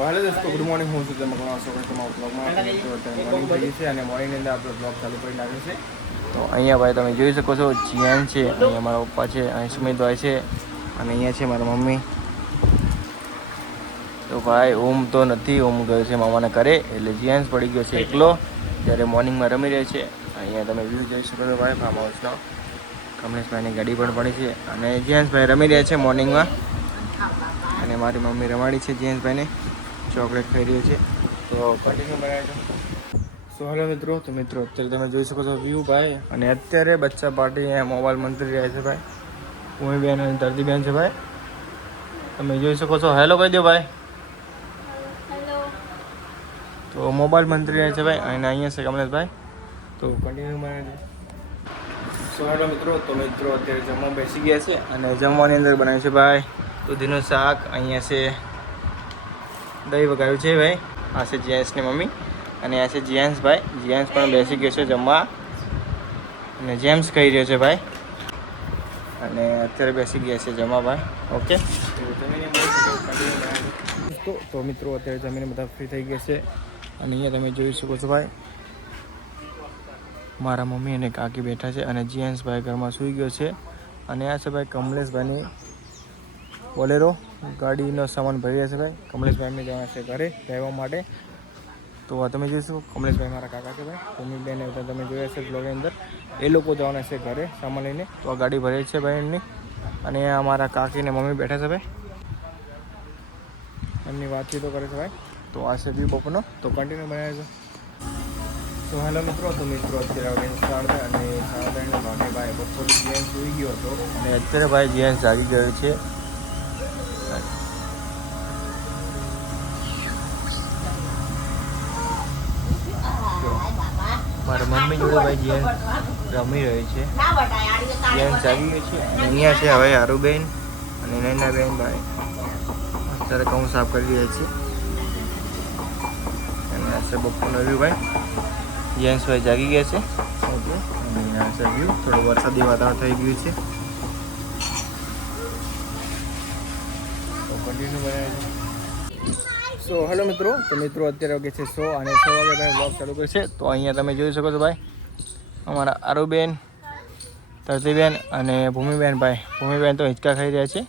Hello दोस्तों, good morning. હું છું તમારો સ્વાગત છે મારા બ્લોગમાં। મોર્નિંગ થઈ ગઈ છે અને મોર્નિંગની અંદર આપણો બ્લોગ ચાલુ કરી નાખ્યો છે। તો અહીંયા ભાઈ તમે જોઈ શકો છો, જીયાન છે, અહીંયા મારા પપ્પા છે, અહીં સુમિતભાઈ છે અને અહીંયા છે મારા મમ્મી। તો ભાઈ ઓમ તો નથી, ઓમ ગયો છે મામાના ઘરે, એટલે જીયાન પડી ગયો છે એકલો, જ્યારે મોર્નિંગમાં રમી રહ્યો છે। અહીંયા તમે વ્યૂ જોઈ શકો છો ભાઈ ફાર્મ હાઉસનો। કમલેશભાઈની ગાડી પણ પડી છે અને જીયાનભાઈ રમી રહ્યા છે મોર્નિંગમાં, અને મારી મમ્મી રમાડી છે જીયાનભાઈને, ચોકલેટ ખાઈ રહ્યો છે। તો કન્ટિન્યુ બનાવી દો। સો હેલો મિત્રો, તો મિત્રો અત્યારે તમે જોઈ શકો છો વ્યૂ ભાઈ, અને અત્યારે બચ્ચા પાર્ટી અહીંયા મોબાઈલ મંત્રી રહ્યા છે ભાઈ, ભૂમિબેન અને ધરતીબેન છે ભાઈ, તમે જોઈ શકો છો। હેલો કહી દો ભાઈ। તો મોબાઈલ મંત્રી રહે છે ભાઈ, અને અહીંયા છે કમલેશભાઈ। તો કન્ટિન્યુ બનાવી દો। સો હેલો મિત્રો, તો મિત્રો અત્યારે જમવા બેસી ગયા છે, અને જમવાની અંદર બનાવ્યું છે ભાઈ દૂધીનું શાક, અહીંયા છે દહીં વગાડ્યું છે ભાઈ, આ છે જેન્ટ્સની મમ્મી, અને આ છે જીયાન્સ ભાઈ। જીયાન્સ પણ બેસી ગયો છે જમવા, અને જેમ્સ કહી રહ્યો છે ભાઈ, અને અત્યારે બેસી ગયા છે જમવા ભાઈ। ઓકે, તો મિત્રો અત્યારે જમીને બધા ફ્રી થઈ ગયા છે, અને અહીંયા તમે જોઈ શકો છો ભાઈ મારા મમ્મી અને કાકી બેઠા છે, અને જીયાન્સ ભાઈ ઘરમાં સૂઈ ગયો છે, અને આ છે ભાઈ કમલેશભાઈની બોલેરો ગાડીનો સામાન ભરી રહ્યા છે ભાઈ। કમલેશભાઈ એમને જવાના છે ઘરે રહેવા માટે। તો આ તમે જોઈ શકો, કમલેશભાઈ મારા કાકા છે ભાઈ, ભૂમિબેન બધા તમે જોયા છે બ્લોગની અંદર, એ લોકો જવાના છે ઘરે સામાન લઈને। તો આ ગાડી ભરે છે ભાઈ એમની, અને અમારા કાકી ને મમ્મી બેઠા છે ભાઈ, એમની વાતચીતો કરે છે ભાઈ। તો આ છે વ્યૂ બપોરનો, તો કન્ટિન્યુ બનાવે છે। તો હેલો મિત્રો, તો મિત્રો અત્યારે આપણે સાડા અને સાડા ત્રણ ભાગે ભાઈ બપોરે જીએન સુઈ ગયો હતો, અને અત્યારે ભાઈ જીએન જાગી ગયો છે। મારા મમ્મી જોડે ભાઈ જીએન રમી રહી છે, જીએન જાગી ગઈ છે। અહીંયા છે હવે આરુબેન અને નૈનાબેન ભાઈ અત્યારે ઘઉં સાફ કરી રહ્યા છે, અને આ છે બપોરનો વ્યૂ ભાઈ, જેન્ટ્સ ભાઈ જાગી ગયા છે। ઓકે, અને આ છે વ્યૂ, થોડું વરસાદી વાતાવરણ થઈ ગયું છે। તો કન્ટિન્યુ બનાવે છે। સો હેલો મિત્રો, તો મિત્રો અત્યારે વાગે છે 100, અને 6 વાગે ભાઈ બ્લોગ ચાલુ કરશે। તો અહીંયા તમે જોઈ શકો છો ભાઈ અમારા આરુબેન, ધરતીબેન અને ભૂમિબેન ભાઈ, ભૂમિબેન તો હિંચકા ખાઈ રહ્યા છે,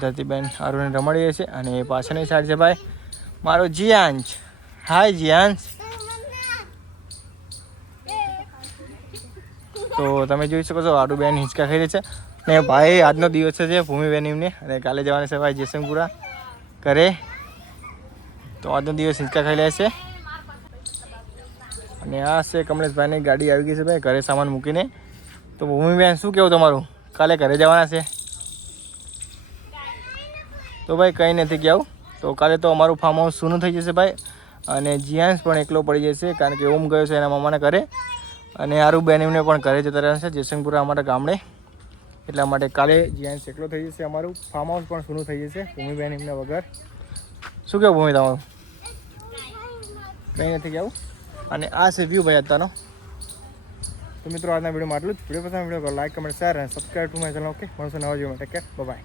ધરતીબેન આરુને રમાડી રહ્યા છે, અને એ પાછળની સાઈડ છે ભાઈ મારો જીયાંશ। હાય જીયાંશ। તો તમે જોઈ શકો છો આરુબેન હિંચકા ખાઈ રહી છે, ને ભાઈ આજનો દિવસ છે ભૂમિબેન એમને, અને કાલે જવાના છે ભાઈ જયસિંહપુરા ઘરે। તો આજનો દિવસ હિંચકા ખાઈ લે છે, અને આ છે કમલેશભાઈની ગાડી આવી ગઈ છે ભાઈ ઘરે સામાન મૂકીને। તો ભૂમિબેન શું કહેવું તમારું, કાલે ઘરે જવાના છે? તો ભાઈ કંઈ નથી કહેવું, તો કાલે તો અમારું ફાર્મ હાઉસ સૂનું થઈ જશે ભાઈ, અને જીયાન્સ પણ એકલો પડી જશે, કારણ કે ઓમ ગયો છે એના મામાના ઘરે, અને આરુબેન એમને પણ ઘરે જતા રહ્યા છે જયસિંહપુરા અમારા ગામડે, એટલા માટે કાલે જીયાન્સ એકલો થઈ જશે, અમારું ફાર્મ હાઉસ પણ સૂનું થઈ જશે ભૂમિબેન એમના વગર। શું કહેવું ભૂમિ તમારું? કંઈ નથી કહેવું, અને આ છે વ્યૂ ભાઈ અત્યારનો। તો મિત્રો આજના વિડીયોમાં આટલું જ। વિડીયો પસંદ વિડીયો લાઈક, કમેન્ટ, શેર અને subscribe to my channel. Okay, મળશું નવા વિડીયોમાં, ટેક કેર, બાય બાય।